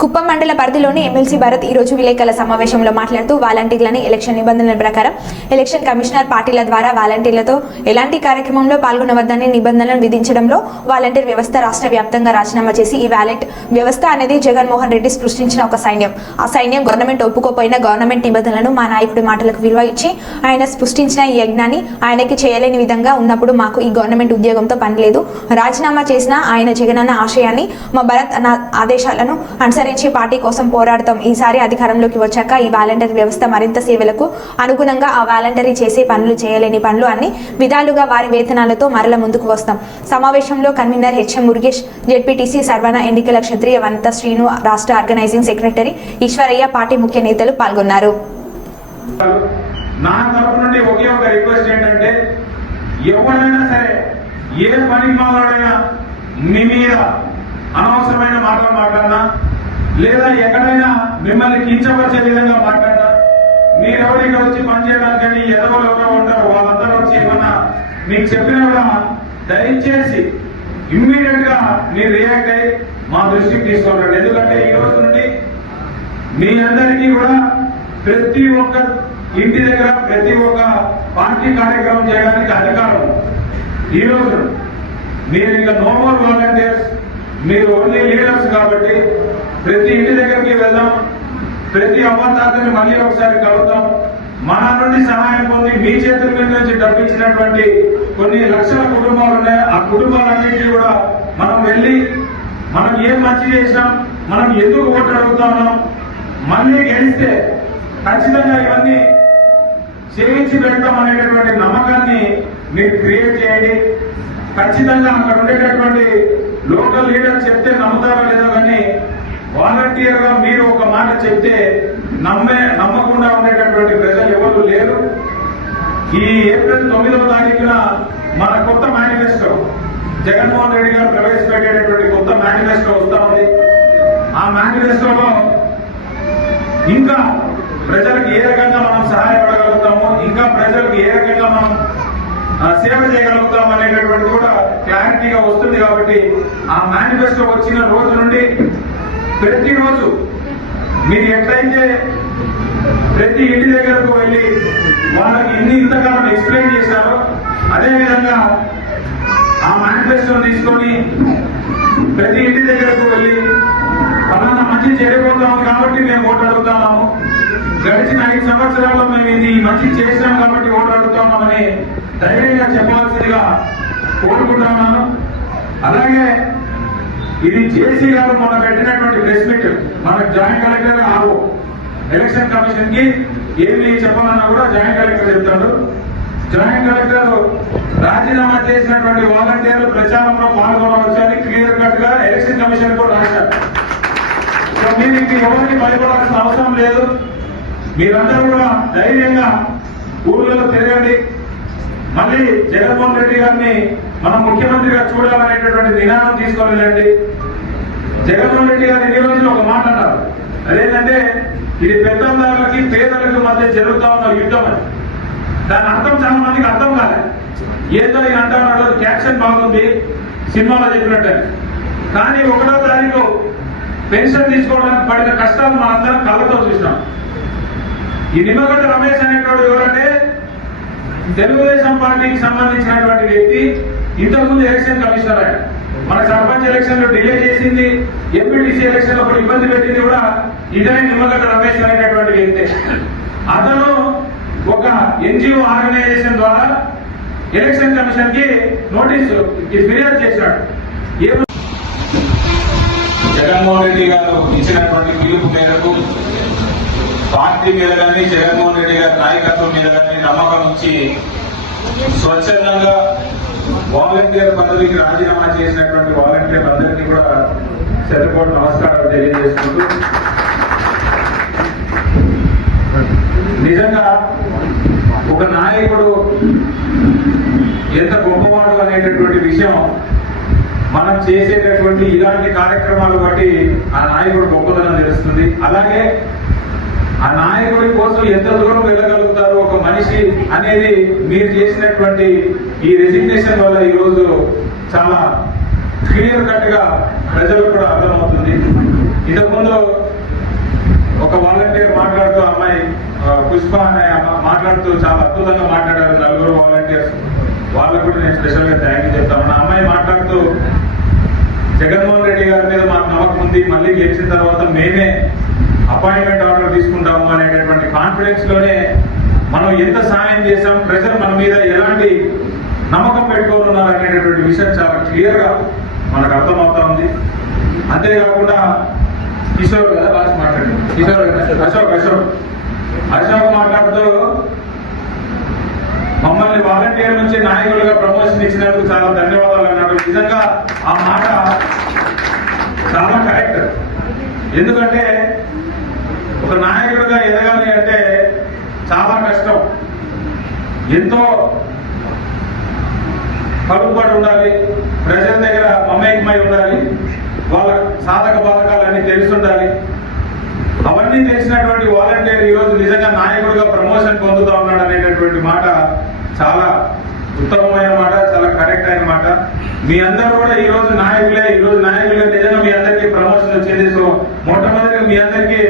కుప్పం మండల పరిధిలోని ఎమ్మెల్సీ భరత్ ఈ రోజు విలేకరుల సమావేశంలో మాట్లాడుతూ వాలంటీర్లని ఎలక్షన్ నిబంధనల ప్రకారం ఎలక్షన్ కమిషనర్ పార్టీల ద్వారా వాలంటీర్లతో ఎలాంటి కార్యక్రమంలో పాల్గొనవద్దని నిబంధనలను విధించడంలో వాలంటీర్ వ్యవస్థ రాష్ట్ర వ్యాప్తంగా రాజీనామా చేసి ఈ వ్యాలెట్ వ్యవస్థ అనేది జగన్మోహన్ రెడ్డి సృష్టించిన ఒక సైన్యం. ఆ సైన్యం గవర్నమెంట్ ఒప్పుకోపోయిన గవర్నమెంట్ నిబంధనలను మా నాయకుడి మాటలకు విలువ ఇచ్చి ఆయన సృష్టించిన ఈ యజ్ఞాన్ని ఆయనకి చేయలేని విధంగా ఉన్నప్పుడు మాకు ఈ గవర్నమెంట్ ఉద్యోగంతో పనిలేదు రాజీనామా చేసిన ఆయన జగనన్న ఆశయాన్ని మా భరత్ అన్న ఆదేశాలను అనుసరించి పార్టీ కోసం పోరాడతాం. ఈసారి అధికారంలోకి వచ్చాక ఈ వాలంటరీ వ్యవస్థ మరింత సేవలకు అనుగుణంగా ఆ వాలంటరీ చేసే పనులు చేయలేని పనులు అన్ని విధాలుగా వారి వేతనాలతో మరల ముందుకు వస్తాం. సమావేశంలో convener HM Murugesh ZPTC Saravana ఎన్నికల క్షత్రియ వనిత శ్రీను రాష్ట్ర ఆర్గనైజింగ్ సెక్రటరీ ఈశ్వరయ్య పార్టీ ముఖ్య నేతలు పాల్గొన్నారు. నా తరపు నుండి ఒకే ఒక రిక్వెస్ట్ ఏంటంటే ఎవరైనా సరే ఏ పని మాట్లాడైనా మీ మీద అనవసరమైన మాటలు ఎక్కడైనా మిమ్మల్ని కించపరిచే విధంగా మాట్లాడినా మీరెవరు ఇక్కడ వచ్చి పనిచేయడానికి కానీ ఎదవలు ఎవరో ఉంటారు వాళ్ళందరూ వచ్చి ఏమన్నా మీకు చెప్పినా కూడా దయచేసి ఇమ్మీడియట్గా మీరు రియాక్ట్ అయ్యి మా దృష్టికి తీసుకోవాలండి ఎందుకంటే ఈ రోజు నుండి మీ అందరికీ కూడా ప్రతి ఒక్క ఇంటి దగ్గర ప్రతి ఒక్క పార్టీ కార్యక్రమం చేయడానికి అధికారం ఈ రోజు మీరు ఇంకా నోవర్ వాలంటీర్స్ మీరు ఓన్లీ లీడర్స్ కాబట్టి ప్రతి ఇంటి దగ్గరికి వెళ్దాం. ప్రతి అమ్మతాతని మళ్ళీ ఒకసారి కలుద్దాం. మన నుండి సహాయం పొంది మీ చేతుల మీద నుంచి డబ్బు ఇచ్చినటువంటి కొన్ని లక్షల కుటుంబాలు ఉన్నాయి. ఆ కుటుంబాలన్నింటినీ కూడా మనం వెళ్ళి మనం ఏం మంచి చేసినాం మనం ఎందుకు ఓటు అడుగుతున్నాం మళ్ళీ గెలిస్తే ఖచ్చితంగా ఇవన్నీ చేయించి పెడతాం అనేటటువంటి నమ్మకాన్ని మీరు క్రియేట్ చేయండి. ఖచ్చితంగా అక్కడ ఉండేటటువంటి లోకల్ లీడర్ చెప్తే నమ్ముతారా క్లియర్గా మీరు ఒక మాట చెప్తే నమ్మే నమ్మకుండా ఉండేటటువంటి ప్రజలు ఎవరు లేరు. ఈ ఏప్రిల్ తొమ్మిదవ తారీఖున మన కొత్త మేనిఫెస్టో జగన్మోహన్ రెడ్డి గారు ప్రవేశపెట్టేటటువంటి కొత్త మేనిఫెస్టో వస్తా ఉంది. ఆ మేనిఫెస్టోలో ఇంకా ప్రజలకు ఏ రకంగా మనం సహాయపడగలుగుతాము ఇంకా ప్రజలకు ఏ రకంగా మనం ఆ, సేవ చేయగలుగుతాం అనేటటువంటి కూడా క్లారిటీగా వస్తుంది కాబట్టి ఆ మేనిఫెస్టో వచ్చిన రోజు నుండి ప్రతిరోజు మీరు ఎట్లయితే ప్రతి ఇంటి దగ్గరకు వెళ్ళి వాళ్ళకి ఎన్ని ఇంతకాలం ఎక్స్ప్లెయిన్ చేశారో అదేవిధంగా ఆ మేనిఫెస్టోని తీసుకొని ప్రతి ఇంటి దగ్గరకు వెళ్ళి పలానా మంచి చేయబోతాం కాబట్టి మేము ఓటు అడుగుతున్నాము. గడిచిన ఐదు సంవత్సరాల్లో మేము ఇది మంచి చేసినాం కాబట్టి ఓటు అడుగుతున్నామని ధైర్యంగా చెప్పాల్సిందిగా కోరుకుంటున్నాను. అలాగే ఇది జేసీ గారు మొన్న పెట్టినటువంటి ప్రెస్ మీట్. మన జాయింట్ కలెక్టర్ ఆరో ఎలక్షన్ కమిషన్కి ఏమి చెప్పాలన్నా కూడా జాయింట్ కలెక్టర్ చెప్తాడు. జాయింట్ కలెక్టర్ రాజీనామా చేసినటువంటి వాలంటీర్లు ప్రచారంలో పాల్గొనవచ్చు అని క్లియర్ కట్గా ఎలక్షన్ కమిషన్ కూడా రాశారు. మీరు ఇంక ఎవరికి భయపడాల్సిన అవసరం లేదు. మీరందరూ కూడా ధైర్యంగా ఊర్లలో తిరగండి. మళ్ళీ జగన్మోహన్ రెడ్డి గారిని మనం ముఖ్యమంత్రిగా చూడాలనేటటువంటి నినాదం తీసుకొని వెళ్ళండి జగన్మోహన్ రెడ్డి గారు ఎన్ని రోజులు ఒక మాట అన్నారు? అదేంటంటే ఇది పెద్దందారులకి పేదలకు మధ్య జరుగుతా ఉన్న యుద్ధం అని దాని అర్థం చాలా మందికి అర్థం కాలే. ఏదో ఈయన అంటున్నాడు క్యాప్షన్ బాగుంది. సినిమాలో చెప్పినట్టు. కానీ ఒకటో తారీఖు పెన్షన్ తీసుకోవడానికి పడిన కష్టాలు మనందరం కళ్ళతో చూసినాం. ఈ నిమ్మగడ్డ రమేష్ అనేటోడు ఎవరంటే తెలుగుదేశం పార్టీకి సంబంధించినటువంటి వ్యక్తి. ఇంతకుముందు ఎలక్షన్ కమిషనర్ ఆయన మన సర్పంచ్ ఎలక్షన్లో డిలే చేసింది ఎంపీటీసీ ఎలక్షన్లో ఇబ్బంది పెట్టింది కూడా ఇతనే నిమ్మగడ్డ రమేష్ అనేటటువంటి వ్యక్తి. అతను ఒక ఎన్జిఓ ఆర్గనైజేషన్ ద్వారా ఎలక్షన్ కమిషన్కి నోటీసు ఫిర్యాదు చేశాడు. జగన్మోహన్ రెడ్డి గారు ఇచ్చినటువంటి పిలుపు మేరకు పార్టీ మీద కానీ జగన్మోహన్ రెడ్డి గారి నాయకత్వం మీద కానీ నమ్మకం నుంచి స్వచ్ఛందంగా వాలంటీర్ పదవికి రాజీనామా చేసినటువంటి వాలంటీర్ అందరికీ కూడా శతకోటి నమస్కారాలు తెలియజేసుకుంటూ. నిజంగా ఒక నాయకుడు ఎంత గొప్పవాడు అనేటటువంటి విషయం మనం చేసేటటువంటి ఇలాంటి కార్యక్రమాలు బట్టి ఆ నాయకుడు గొప్పతనం తెలుస్తుంది. అలాగే ఆ నాయకుడి కోసం ఎంత దూరం వెళ్ళగలుగుతారు ఒక మనిషి అనేది మీరు చేసినటువంటి ఈ రెసిగ్నేషన్ వల్ల ఈ రోజు చాలా క్లియర్ కట్గా ప్రజలకు కూడా అర్థమవుతుంది. ఇంతకుముందు ఒక వాలంటీర్ మాట్లాడుతూ అమ్మాయి పుష్ప అనే మాట్లాడుతూ చాలా అద్భుతంగా మాట్లాడారు నలుగురు వాలంటీర్స్ వాళ్ళకు కూడా నేను స్పెషల్గా థ్యాంక్ యూ చెప్తాను. నా అమ్మాయి మాట్లాడుతూ జగన్మోహన్ రెడ్డి గారి మీద మాకు నమ్మకం ఉంది. మళ్ళీ గెలిచిన తర్వాత మేమే అపాయింట్మెంట్ ఆర్డర్ తీసుకుంటాము అనేటటువంటి కాన్ఫిడెన్స్లోనే మనం ఎంత సాయం చేసాం ప్రజలు మన మీద ఎలాంటి నమ్మకం పెట్టుకొని ఉన్నారు అనేటటువంటి విషయం చాలా క్లియర్గా మనకు అర్థమవుతా ఉంది. అంతేకాకుండా కిషోర్ కదా లాస్ట్ మాట్లాడి కిషోర్? అశోక్ అశోక్. అశోక్ మాట్లాడుతూ మమ్మల్ని వాలంటీర్ నుంచి నాయకులుగా ప్రమోషన్ ఇచ్చినందుకు చాలా ధన్యవాదాలు అన్నాడు. నిజంగా ఆ మాట చాలా కరెక్ట్ ఎందుకంటే ఒక నాయకుడిగా ఎదగాలి అంటే చాలా కష్టం. ఎంతో పలుకుబడి ఉండాలి. ప్రజల దగ్గర మమేకమై ఉండాలి. వాళ్ళ సాధక బాధకాలన్నీ తెలిసి అవన్నీ తెలిసినటువంటి వాలంటీర్ ఈ రోజు నిజంగా నాయకుడిగా ప్రమోషన్ పొందుతా ఉన్నాడు అనేటటువంటి మాట చాలా ఉత్తమమైన మాట చాలా కరెక్ట్ అయిన మాట. మీ అందరూ కూడా ఈ రోజు నాయకులే ఈ రోజు నాయకులే. నిజంగా మీ అందరికీ ప్రమోషన్ వచ్చింది. సో మొట్టమొదటిగా మీ అందరికీ